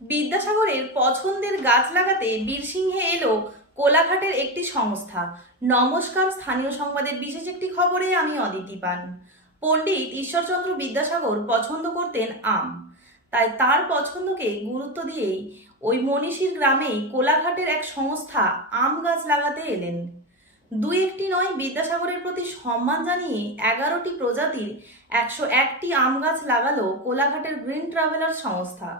বিদ্যাসাগরের পছন্দের গাছ লাগাতে বীরসিংহে এলো কোলাঘাটের একটি সংস্থা। নমস্কার, স্থানীয় সংবাদের বিশেষ একটি খবরে আমি অদিতি পান। পণ্ডিত ঈশ্বরচন্দ্র বিদ্যাসাগর পছন্দ করতেন আম, তাই তার পছন্দকে গুরুত্ব দিয়েই ওই মনীষীর গ্রামেই কোলাঘাটের এক সংস্থা আম গাছ লাগাতে এলেন। দুই একটি নয়, বিদ্যাসাগরের প্রতি সম্মান জানিয়ে 11টি প্রজাতির 101টি আম গাছ লাগালো কোলাঘাটের গ্রিন ট্রাভেলার সংস্থা।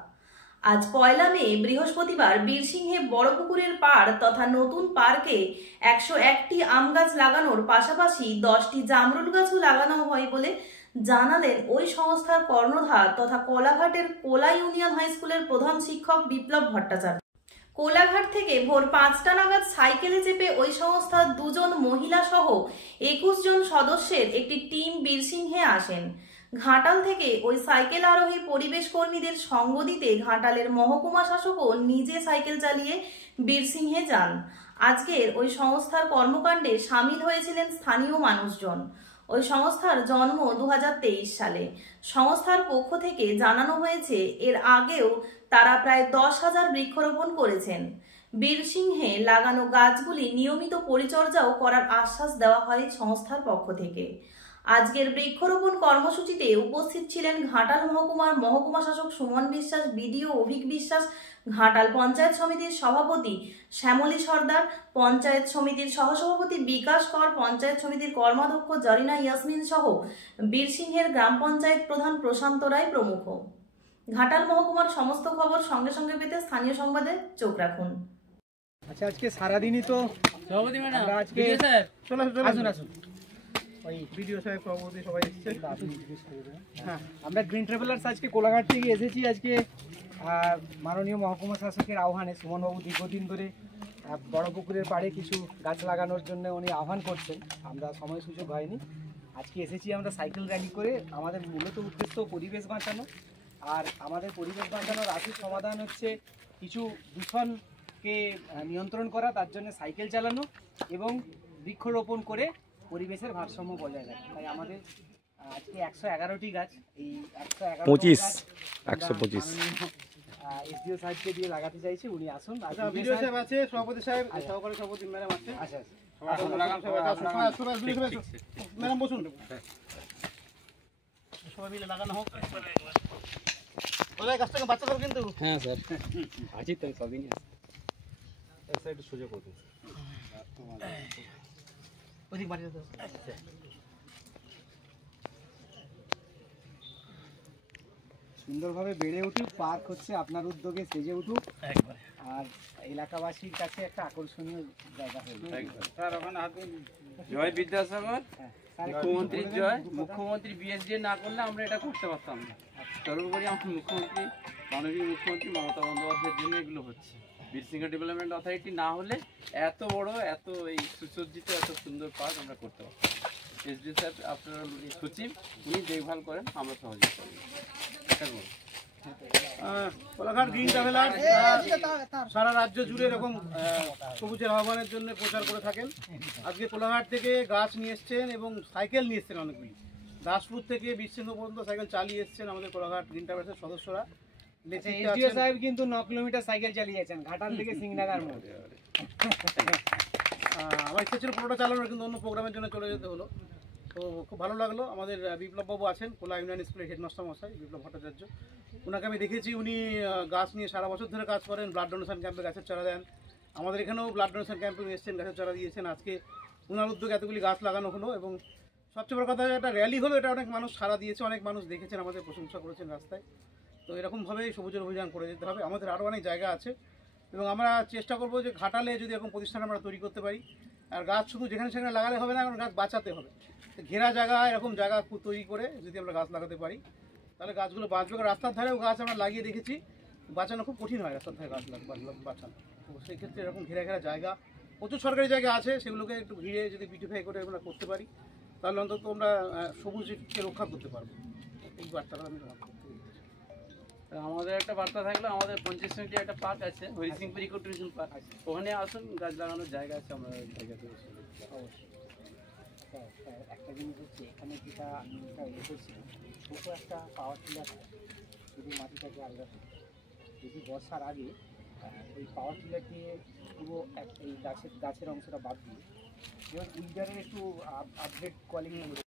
আজ 1 মে বৃহস্পতিবার বীরসিংহে বড়পুকুরের পাড় তথা নতুন পার্কে 101টি আম গাছ লাগানোর পাশাপাশি 10টি জামরুল গাছও লাগানো হয় বলে জানালেন ওই সংস্থার কর্ণধার তথা কোলাঘাটের কোলা ইউনিয়ন হাই স্কুলের প্রধান শিক্ষক বিপ্লব ভট্টাচার্য। কোলাঘাট থেকে ভোর 5টা নাগাদ সাইকেলে চেপে ওই সংস্থার 2 জন মহিলা সহ 21 জন সদস্যের একটি টিম বীরসিংহে আসেন। ঘাটাল থেকে ওই সাইকেল আরোহী পরিবেশ কর্মীদের সঙ্গ দিতে ঘাটালের মহকুমা শাসকও নিজে সাইকেল চালিয়ে বীরসিংহে যান। আজকের ওই সংস্থার কর্মকাণ্ডে সামিল হয়েছিলেন স্থানীয় মানুষজন। ওই সংস্থার জন্ম 2023 সালে। সংস্থার পক্ষ থেকে জানানো হয়েছে এর আগেও তারা প্রায় 10,000 বৃক্ষরোপণ করেছেন। বীরসিংহে লাগানো গাছগুলি নিয়মিত পরিচর্যাও করার আশ্বাস দেওয়া হয় সংস্থার পক্ষ থেকে। আজকের বৃক্ষরোপণ কর্মসূচিতে উপস্থিত ছিলেন ঘাটাল মহকুমার মহকুমা শাসক সুমন বিশ্বাস, বিডিও অভিক বিশ্বাস, ঘাটাল পঞ্চায়েত সমিতির সভাপতি শ্যামলী সর্দার, পঞ্চায়েত সমিতির সহসভাপতি বিকাশ কর, পঞ্চায়েত সমিতির কর্মাধ্যক্ষ জারিনা ইয়াসমিন সহ বীরসিংহের গ্রাম পঞ্চায়েত প্রধান প্রশান্ত রায় প্রমুখ। ঘাটাল মহকুমার সমস্ত খবর সঙ্গে সঙ্গে পেতে স্থানীয় সংবাদে চোখ রাখুন। আচ্ছা, আজকে সারাদিনই তো সভাপতি ম্যাডাম, আজকে আসুন আসুন ওই ভিডিও সাহেব সভাপতি সবাই এসেছে। হ্যাঁ, আমরা গ্রিন ট্রাভেলার্স আজকে কোলাঘাট থেকে এসেছি। আজকে মাননীয় মহকুমা শাসকের আহ্বানে সুমনবাবু দীর্ঘদিন ধরে বড়পুকুরের পাড়ে কিছু গাছ লাগানোর জন্য উনি আহ্বান করছেন। আমরা সময় সুযোগ হয়নি, আজকে এসেছি আমরা সাইকেল র্যালি করে। আমাদের মূলত উদ্দেশ্য পরিবেশ বাঁচানো, আর আমাদের পরিবেশ বাঁচানোর আসল সমাধান হচ্ছে কিছু দূষণকে নিয়ন্ত্রণ করা, তার জন্য সাইকেল চালানো এবং বৃক্ষরোপণ করে পরিবেশের ভারসাম্য বজায় রাখা। তাই আমাদের আজকে 111টি গাছ, এই 125 এসডিও সাহেবকে দিয়ে লাগাতে চাইছি। উনি আসুন। ভিডিও সাহেব আছে, সভাপতি সাহেব, সহকারী সভাপতি ম্যাডাম আছে। আচ্ছা ম্যাডাম বসুন, সবাই মিলে লাগানো হোক। ওই গাছটাকে বাচ্চা করো কিন্তু। হ্যাঁ স্যার, আছি তো সবই নিয়ে এক সাইড সোজা করতে ওদিক মারি দাও। সুন্দরভাবে বেড়ে উঠুক, পার্ক হচ্ছে আপনার উদ্যোগে সেজে উঠুক, আর এলাকাবাসীর কাছে একটা আকর্ষণীয় জায়গা হয়ে স্যার। ওখানে জয় বিদ্যাসাগর, মুখ্যমন্ত্রীর জয়। মুখ্যমন্ত্রী বিএসডি না করলে আমরা এটা করতে পারতাম না। সর্বোপরি আমার মুখ্যমন্ত্রী, মাননীয় মুখ্যমন্ত্রী মমতা বন্দ্যোপাধ্যায়ের জন্য এগুলো হচ্ছে। বীরসিংহে ডেভেলপমেন্ট অথরিটি না হলে এত বড়, এত এই সুসজ্জিত, এত সুন্দর পার্ক আমরা করতে পারতাম। এসডি স্যার আপনারা সচিব, উনি দেখভাল করেন, আমরা সহযোগিতা করি। কোলাঘাট গ্রিন ট্রাভেলার সারা রাজ্য জুড়ে এরকম সবুজের আহ্বানের জন্য প্রচার করে থাকেন। আজকে কোলাঘাট থেকে গাছ নিয়ে এসছেন এবং সাইকেল নিয়ে এসছেন অনেকগুলি। দাসপুর থেকে বীরসিংহ পর্যন্ত সাইকেল চালিয়ে এসছেন আমাদের কোলাঘাট গ্রিন ট্রাভেলার্সের সদস্যরা। এসডিও সাহেব কিন্তু 9 কিলোমিটার সাইকেল চালিয়েছেন ঘাটাল থেকে সিংনাগার মোড়। আমার ইচ্ছে ছিল পুরোটা চালানোর, কিন্তু অন্য প্রোগ্রামের জন্য চলে যেতে হলো। তো খুব ভালো লাগলো। আমাদের বিপ্লববাবু আছেন, কোলা ইউনিয়ন স্কুলের হেডমাস্টার মশাই বিপ্লব ভট্টাচার্য। ওনাকে আমি দেখেছি, উনি গাছ নিয়ে সারা বছর ধরে কাজ করেন। ব্লাড ডোনেশন ক্যাম্পে গাছের চারা দেন। আমাদের এখানেও ব্লাড ডোনেশন ক্যাম্পে এসেছেন, গাছের চারা দিয়েছেন। আজকে ওনার উদ্যোগে এতগুলি গাছ লাগানো হলো এবং সবচেয়ে বড় কথা একটা র্যালি হলো। এটা অনেক মানুষ সারা দিয়েছে, অনেক মানুষ দেখেছেন, আমাদের প্রশংসা করেছেন রাস্তায়। তো এরকমভাবেই সবুজের অভিযান করে যেতে হবে। আমাদের আরও অনেক জায়গা আছে এবং আমরা চেষ্টা করবো যে ঘাটালে যদি এরকম প্রতিষ্ঠান আমরা তৈরি করতে পারি। আর গাছ শুধু যেখানে সেখানে লাগালে হবে না, কারণ গাছ বাঁচাতে হবে। ঘেরা জায়গা, এরকম জায়গা তৈরি করে যদি আমরা গাছ লাগাতে পারি তাহলে গাছগুলো বাঁচবে। রাস্তার ধারেও গাছ আমরা লাগিয়ে দেখেছি, বাঁচানো খুব কঠিন হয় রাস্তার ধারে গাছ বাঁচানো। তো সেই ক্ষেত্রে এরকম ঘেরা ঘেরা জায়গা প্রচুর সরকারি জায়গা আছে, সেগুলোকে একটু ঘিরে যদি বিউটিফাই করে আমরা করতে পারি তাহলে অন্তত আমরা সবুজকে রক্ষা করতে পারবো। এই বার্তাটা আমি আমাদের একটা বার্তা থাকলো, আমাদের পঞ্চায়েত সমিতি একটা পার্ক আছে, হরিসিংপুর ইকো ট্যুরিজম পার্ক, ওখানে আসুন, গাছ লাগানোর জায়গা আছে। আমরা জায়গাতে অবশ্যই একটা জিনিস হচ্ছে, এখানে যেটা আমি করছিলাম, ছোটো একটা পাওয়ার টিলার, শুধু মাটিটাকে আলাদা যদি বর্ষার আগে ওই পাওয়ার টিলার দিয়ে পুরো এই গাছের অংশটা বাদ দিয়ে যেমন উইডারের একটু আপগ্রেড কোয়ালিটি